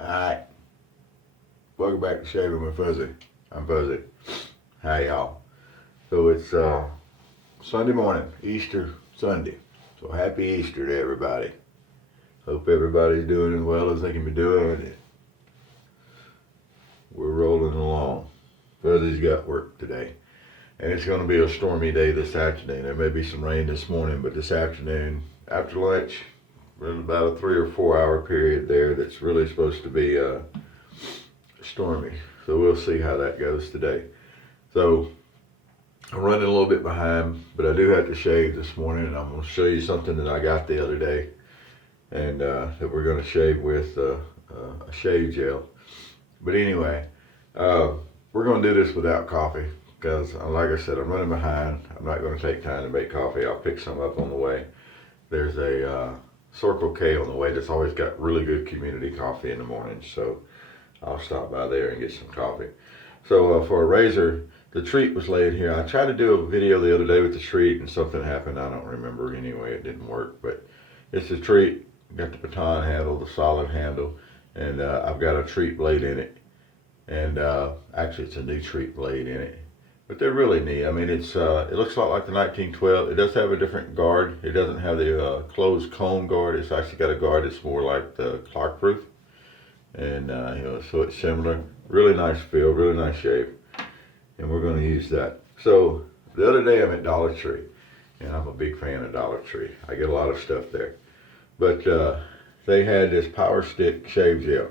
Alright, welcome back to Shaving with Fuzzy. I'm Fuzzy. Hi y'all. So it's Sunday morning, Easter Sunday. So happy Easter to everybody. Hope everybody's doing as well as they can be doing. We're rolling along. Fuzzy's got work today. And it's going to be a stormy day this afternoon. There may be some rain this morning, but this afternoon, after lunch, we're in about a 3 or 4 hour period there that's really supposed to be stormy. So we'll see how that goes today. So I'm running a little bit behind, but I do have to shave this morning, and I'm going to show you something that I got the other day, and that we're going to shave with a shave gel. But anyway, we're going to do this without coffee because, like I said, I'm running behind. I'm not going to take time to make coffee. I'll pick some up on the way. There's a Circle K on the way that's always got really good community coffee in the morning, so I'll stop by there and get some coffee. So for a razor, the Treet was laying here. I tried to do a video the other day with the Treet and something happened. I don't remember anyway. It didn't work, but it's a Treet. Got the baton handle, the solid handle, and I've got a Treet blade in it. And actually, it's a new Treet blade in it. But they're really neat. I mean, it looks a lot like the 1912. It does have a different guard. It doesn't have the closed cone guard. It's actually got a guard that's more like the clock proof. And so it's similar. Really nice feel, really nice shape. And we're going to use that. So the other day I'm at Dollar Tree, and I'm a big fan of Dollar Tree. I get a lot of stuff there. But they had this Power Stick shave gel.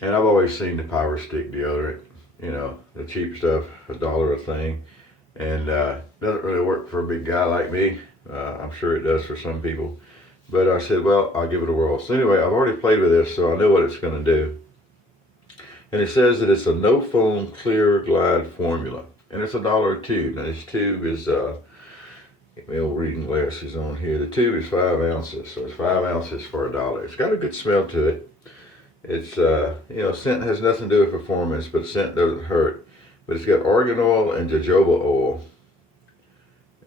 And I've always seen the Power Stick deodorant, you know, the cheap stuff, $1 a thing. And doesn't really work for a big guy like me. I'm sure it does for some people. But I said, well, I'll give it a whirl. So anyway, I've already played with this, so I know what it's going to do. And it says that it's a no-foam clear glide formula. And it's $1 a tube. Now this tube is, get my old reading glasses on here. The tube is 5 ounces, so it's 5 ounces for $1. It's got a good smell to it. It's, you know, scent has nothing to do with performance, but scent doesn't hurt. But it's got argan oil and jojoba oil.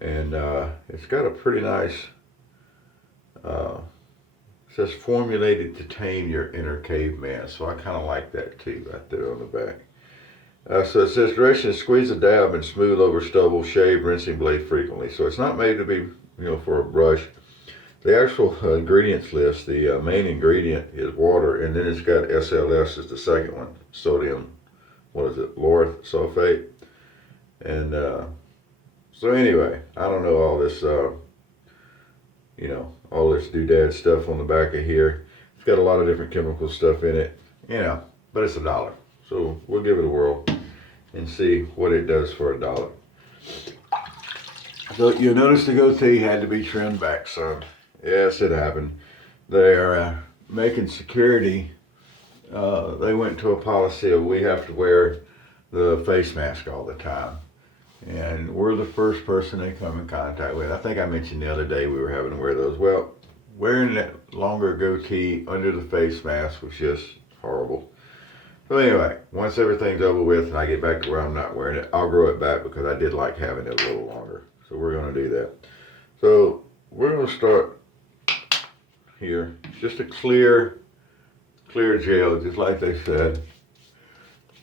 And it's got a pretty nice, it says formulated to tame your inner caveman. So I kind of like that too, right there on the back. So it says directions: squeeze a dab and smooth over stubble, shave, rinsing blade frequently. So it's not made to be, you know, for a brush. The actual ingredients list, the main ingredient is water, and then it's got SLS as the second one, sodium, what is it, lauryl sulfate. And so anyway, I don't know all this, you know, all this doodad stuff on the back of here. It's got a lot of different chemical stuff in it, you know, but it's $1. So we'll give it a whirl and see what it does for $1. So you'll notice the goatee had to be trimmed back some. Yes, it happened. They are making security. They went to a policy of we have to wear the face mask all the time. And we're the first person they come in contact with. I think I mentioned the other day we were having to wear those. Well, wearing that longer goatee under the face mask was just horrible. So anyway, once everything's over with and I get back to where I'm not wearing it, I'll grow it back because I did like having it a little longer. So we're going to do that. So we're going to start here. Just a clear gel, just like they said.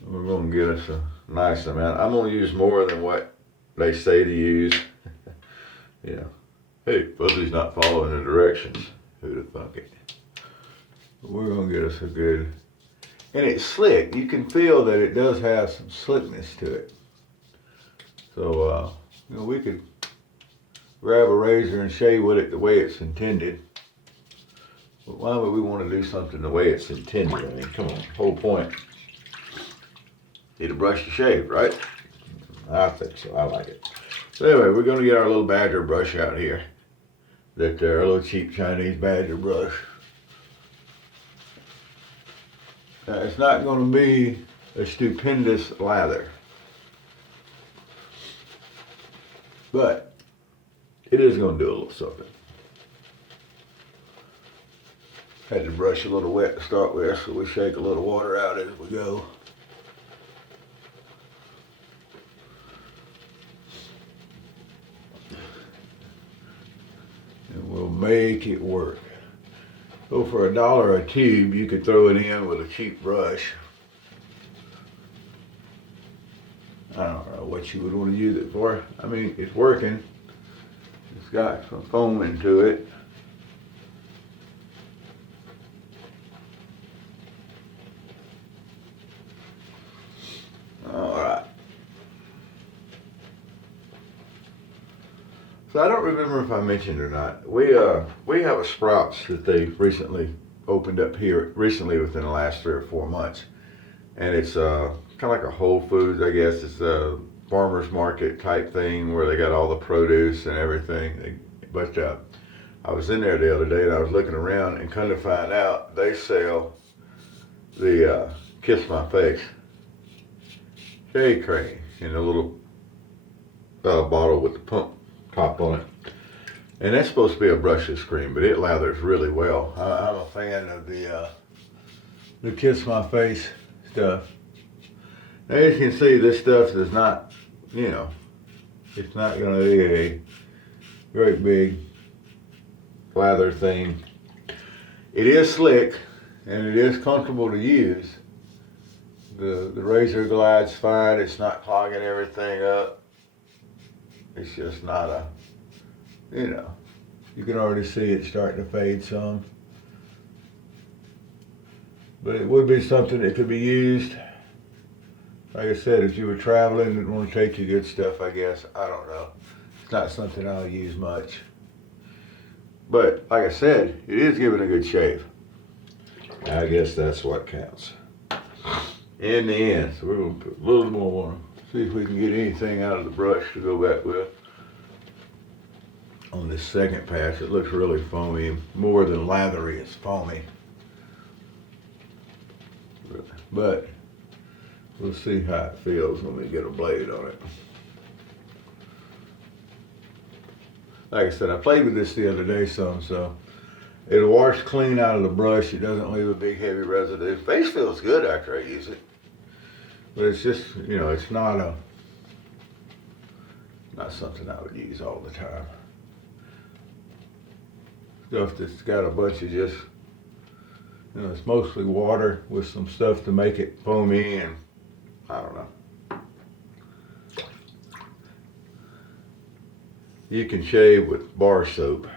We're going to get us a nice amount. I'm going to use more than what they say to use. You know, hey, Fuzzy's not following the directions. Who'd have thunk it? We're going to get us a good, and it's slick. You can feel that it does have some slickness to it. So, you know, we could grab a razor and shave with it the way it's intended. But why would we want to do something the way it's intended? I mean, come on, whole point. Need a brush to shave, right? I think so. I like it. So anyway, we're going to get our little badger brush out here. Our little cheap Chinese badger brush. Now, it's not going to be a stupendous lather, but it is going to do a little something. Had the brush a little wet to start with, so we shake a little water out as we go. And we'll make it work. So for $1 a tube, you could throw it in with a cheap brush. I don't know what you would want to use it for. I mean, it's working. It's got some foam into it. Alright. So I don't remember if I mentioned or not. We have a Sprouts that they recently opened up here recently within the last 3 or 4 months. And it's kind of like a Whole Foods, I guess. It's a farmer's market type thing where they got all the produce and everything. But I was in there the other day and I was looking around and come to find out they sell the Kiss My Face shave cream in a little bottle with the pump top on it. And that's supposed to be a brushless cream, but it lathers really well. I'm a fan of the Kiss My Face stuff. Now, as you can see, this stuff does not, it's not going to be a great big lather thing. It is slick and it is comfortable to use. The razor glides fine. It's not clogging everything up. It's just not a, you can already see it starting to fade some. But it would be something that could be used. Like I said, if you were traveling and want to take your good stuff, I guess. I don't know. It's not something I'll use much. But like I said, it is giving a good shave. I guess that's what counts. In the end, so we're going to put a little more on. See if we can get anything out of the brush to go back with. On this second pass, it looks really foamy. More than lathery, it's foamy. But we'll see how it feels when we get a blade on it. Like I said, I played with this the other day some, so it'll wash clean out of the brush. It doesn't leave a big heavy residue. Face feels good after I use it. But it's just, it's not something I would use all the time. Stuff that's got a bunch of just, it's mostly water with some stuff to make it foamy, and I don't know. You can shave with bar soap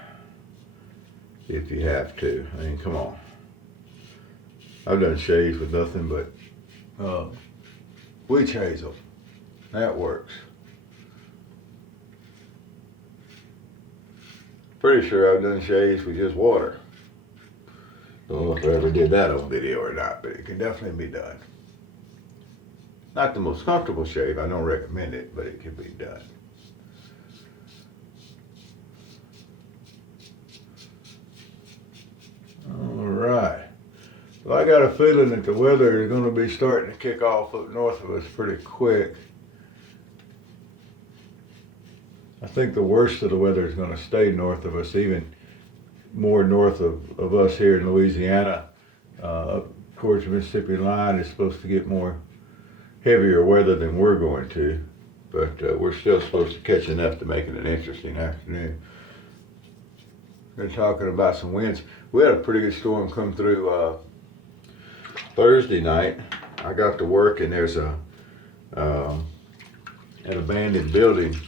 if you have to. I mean, come on. I've done shaves with nothing but witch hazel. That works. Pretty sure I've done shaves with just water. Don't know if I ever did that on video or not, but it can definitely be done. Not the most comfortable shave. I don't recommend it, but it can be done. All right. Well, I got a feeling that the weather is going to be starting to kick off up north of us pretty quick. I think the worst of the weather is going to stay north of us, even more north of us here in Louisiana. Up towards the Mississippi line is supposed to get more heavier weather than we're going to. But we're still supposed to catch enough to make it an interesting afternoon. We're talking about some winds. We had a pretty good storm come through Thursday night. I got to work and there's an abandoned building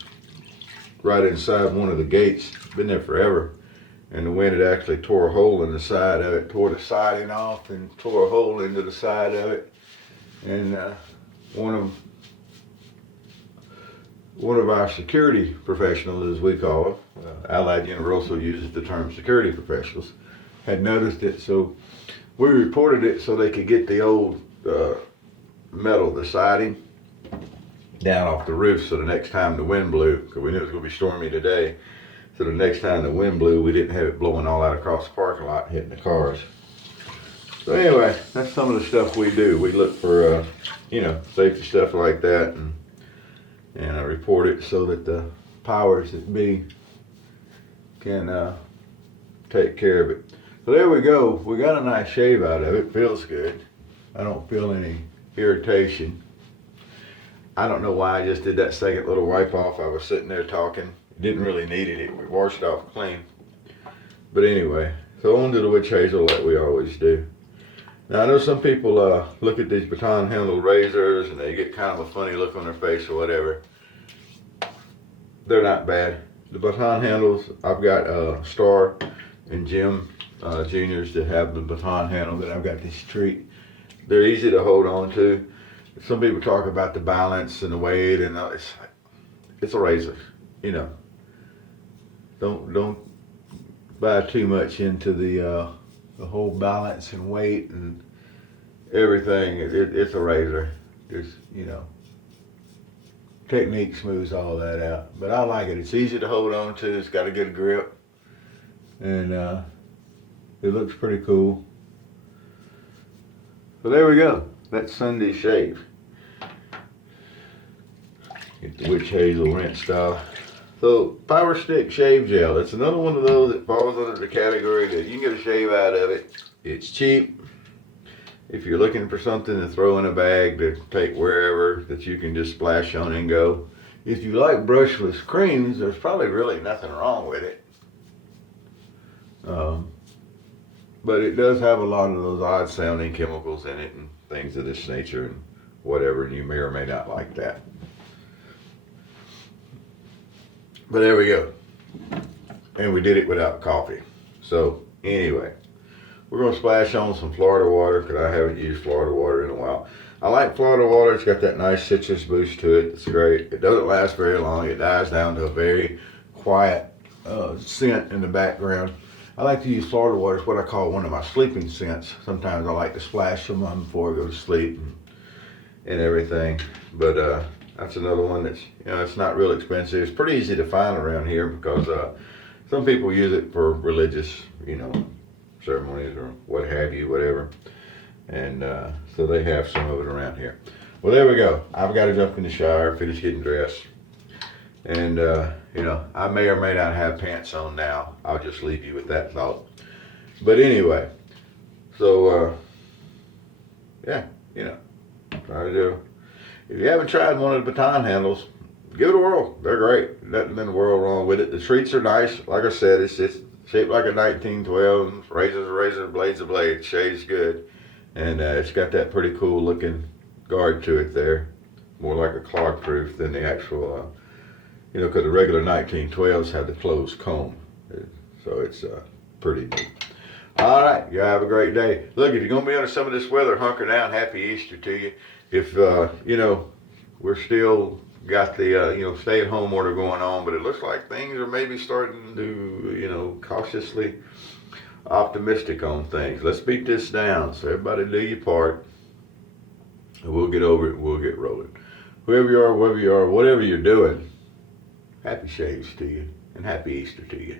right inside one of the gates. It's been there forever. And the wind had actually tore a hole in the side of it, tore the siding off and tore a hole into the side of it. And one of our security professionals, as we call them, Allied Universal uses the term security professionals, had noticed it. So we reported it so they could get the old metal, the siding, down off the roof, so the next time the wind blew, because we knew it was going to be stormy today, so the next time the wind blew, we didn't have it blowing all out across the parking lot, hitting the cars. So anyway, that's some of the stuff we do. We look for, safety stuff like that, and I report it so that the powers that be can take care of it. So there we go. We got a nice shave out of it. Feels good. I don't feel any irritation. I don't know why I just did that second little wipe off. I was sitting there talking. Didn't really need it. We washed it off clean. But anyway, So on to the witch hazel like we always do. Now I know some people look at these baton handled razors and they get kind of a funny look on their face or whatever. They're not bad. The baton handles, I've got Star and Jim Juniors that have the baton handle, that I've got this Treet. They're easy to hold on to. Some people talk about the balance and the weight, and it's a razor, you know. Don't buy too much into the whole balance and weight and everything. It's a razor. Just, you know, technique smooths all that out. But I like it. It's easy to hold on to. It's got a good grip, and it looks pretty cool. So there we go. That's Sunday shave. Get the witch hazel rinse style. So Power Stick Shave Gel. It's another one of those that falls under the category that you can get a shave out of it. It's cheap. If you're looking for something to throw in a bag to take wherever that you can just splash on and go. If you like brushless creams, there's probably really nothing wrong with it. But it does have a lot of those odd sounding chemicals in it and things of this nature and whatever, and you may or may not like that. But there we go. And we did it without coffee. So anyway, we're going to splash on some Florida water because I haven't used Florida water in a while. I like Florida water. It's got that nice citrus boost to it. It's great. It doesn't last very long. It dies down to a very quiet scent in the background. I like to use Florida water. It's what I call one of my sleeping scents. Sometimes I like to splash some on before I go to sleep and everything. But that's another one that's, you know, it's not real expensive. It's pretty easy to find around here because some people use it for religious, you know, ceremonies or what have you, whatever. And so they have some of it around here. Well, there we go. I've got to jump in the shower, finish getting dressed. And, you know, I may or may not have pants on now. I'll just leave you with that thought. But anyway, so, yeah, you know, try to do. If you haven't tried one of the baton handles, give it a whirl. They're great. Nothing in the world wrong with it. The Treats are nice. Like I said, it's shaped like a 1912. Razor's a razor, blade's a blade. Shaves good. And it's got that pretty cool looking guard to it there. More like a clog proof than the actual, you know, because the regular 1912s have the closed comb. So it's pretty neat. All right, you have a great day. Look, if you're going to be under some of this weather, hunker down. Happy Easter to you. If, you know, we're still got the, you know, stay-at-home order going on, but it looks like things are maybe starting to, you know, cautiously optimistic on things. Let's beat this down. So everybody do your part. And we'll get over it. We'll get rolling. Whoever you are, wherever you are, whatever you're doing, happy shaves to you and happy Easter to you.